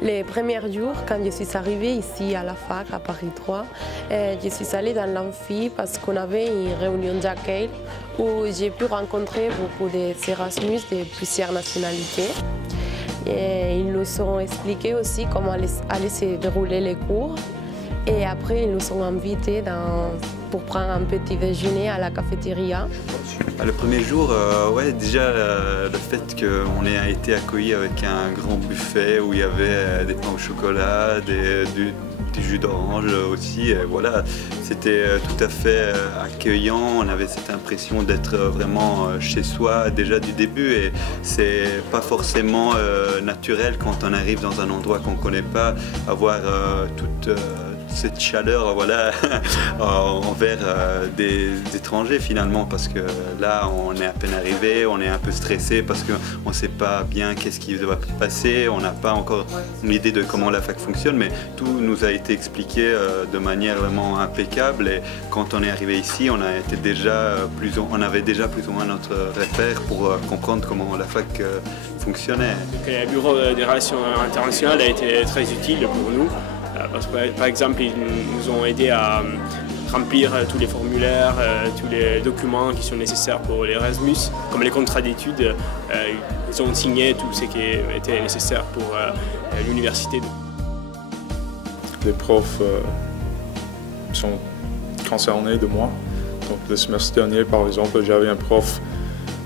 Les premiers jours, quand je suis arrivée ici à la fac, à Paris 3, je suis allée dans l'amphi parce qu'on avait une réunion d'accueil où j'ai pu rencontrer beaucoup d'Erasmus de plusieurs nationalités. Et ils nous ont expliqué aussi comment allaient se dérouler les cours. Et après, ils nous ont invités pour prendre un petit déjeuner à la cafétéria. Le premier jour, ouais, déjà le fait qu'on ait été accueillis avec un grand buffet où il y avait des pains au chocolat, du jus d'orange aussi, et voilà, c'était tout à fait accueillant. On avait cette impression d'être vraiment chez soi déjà du début, et c'est pas forcément naturel quand on arrive dans un endroit qu'on connaît pas, avoir toute cette chaleur, voilà, envers des étrangers finalement, parce que là on est à peine arrivé, on est un peu stressé parce qu'on ne sait pas bien qu'est-ce qui va passer, on n'a pas encore une idée de comment la fac fonctionne, mais tout nous a été expliqué de manière vraiment impeccable, et quand on est arrivé ici, on avait déjà plus ou moins notre repère pour comprendre comment la fac fonctionnait. Le bureau des relations internationales a été très utile pour nous. Parce que, par exemple, ils nous ont aidés à remplir tous les formulaires, tous les documents qui sont nécessaires pour l'Erasmus, comme les contrats d'études. Ils ont signé tout ce qui était nécessaire pour l'université. Les profs sont concernés de moi. Donc, le semestre dernier, par exemple, j'avais un prof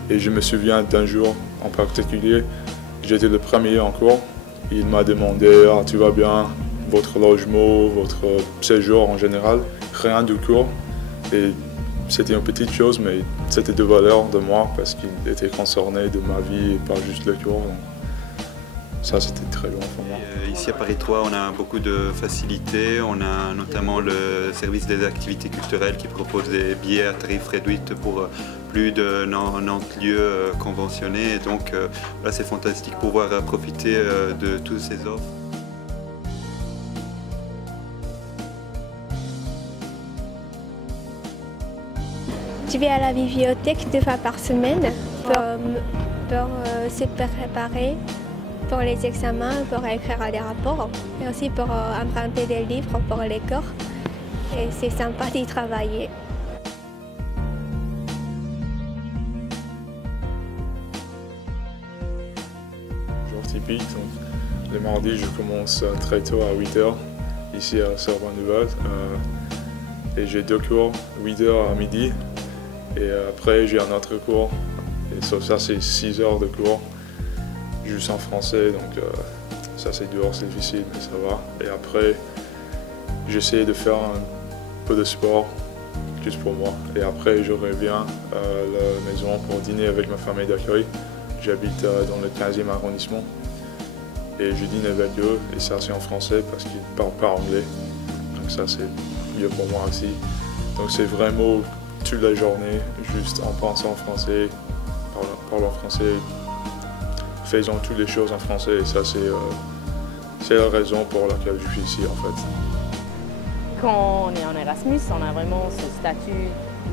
et je me souviens d'un jour en particulier. J'étais le premier en cours. Il m'a demandé « Ah, tu vas bien ? Votre logement, votre séjour en général, rien du cours. » Et c'était une petite chose, mais c'était de valeur de moi parce qu'il était concerné de ma vie et pas juste le cours. Donc ça, c'était très bon pour moi. Ici à Paris 3, on a beaucoup de facilités. On a notamment le service des activités culturelles qui propose des billets à tarif réduit pour plus de 90 lieux conventionnés. Et donc là, c'est fantastique pour pouvoir profiter de toutes ces offres. Je vais à la bibliothèque 2 fois par semaine pour se préparer pour les examens, pour écrire des rapports et aussi pour emprunter des livres pour les cours. Et c'est sympa d'y travailler. Jour typique, donc, le mardi je commence très tôt à 8h ici à Sorbonne-Nouvelle et j'ai 2 cours, 8h à midi. Et après, j'ai un autre cours, et ça c'est 6 heures de cours, juste en français, donc ça c'est dur, c'est difficile, mais ça va. Et après, j'essaie de faire un peu de sport, juste pour moi. Et après, je reviens à la maison pour dîner avec ma famille d'accueil. J'habite dans le 15e arrondissement, et je dîne avec eux, et ça c'est en français parce qu'ils ne parlent pas anglais. Donc ça c'est mieux pour moi aussi. Donc c'est vraiment toute la journée, juste en pensant en français, parlant français, faisant toutes les choses en français, et ça c'est la raison pour laquelle je suis ici en fait. Quand on est en Erasmus, on a vraiment ce statut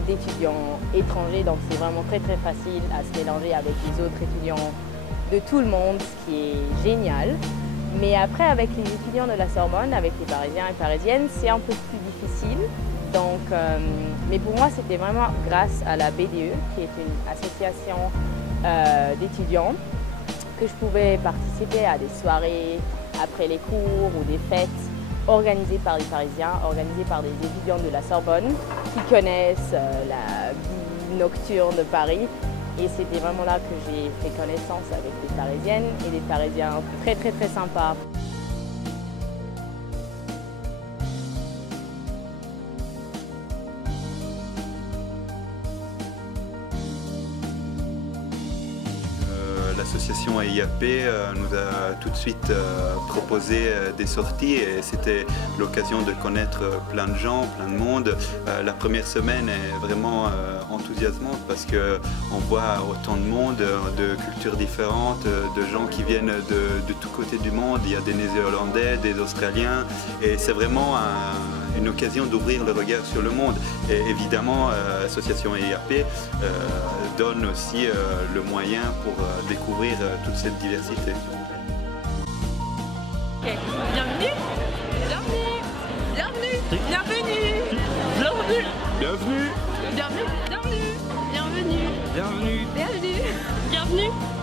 d'étudiant étranger, donc c'est vraiment très facile à se mélanger avec les autres étudiants de tout le monde, ce qui est génial. Mais après, avec les étudiants de la Sorbonne, avec les Parisiens et Parisiennes, c'est un peu plus difficile. Donc, mais pour moi, c'était vraiment grâce à la BDE, qui est une association d'étudiants, que je pouvais participer à des soirées après les cours ou des fêtes organisées par des Parisiens, organisées par des étudiants de la Sorbonne qui connaissent la vie nocturne de Paris. Et c'était vraiment là que j'ai fait connaissance avec des Parisiennes et des Parisiens très sympas. L'association EIAP nous a tout de suite proposé des sorties, et c'était l'occasion de connaître plein de gens, plein de monde. La première semaine est vraiment enthousiasmante parce qu'on voit autant de monde, de cultures différentes, de gens qui viennent de tous côtés du monde. Il y a des Néo-Zélandais, des Australiens, et c'est vraiment une occasion d'ouvrir le regard sur le monde. Et évidemment, l'association EIAP donne aussi le moyen pour découvrir toute cette diversité. Ok. Bienvenue. Bienvenue. Bienvenue. Bienvenue. Bienvenue. Bienvenue. Bienvenue. Bienvenue. Bienvenue. Bienvenue. Bienvenue. Bienvenue.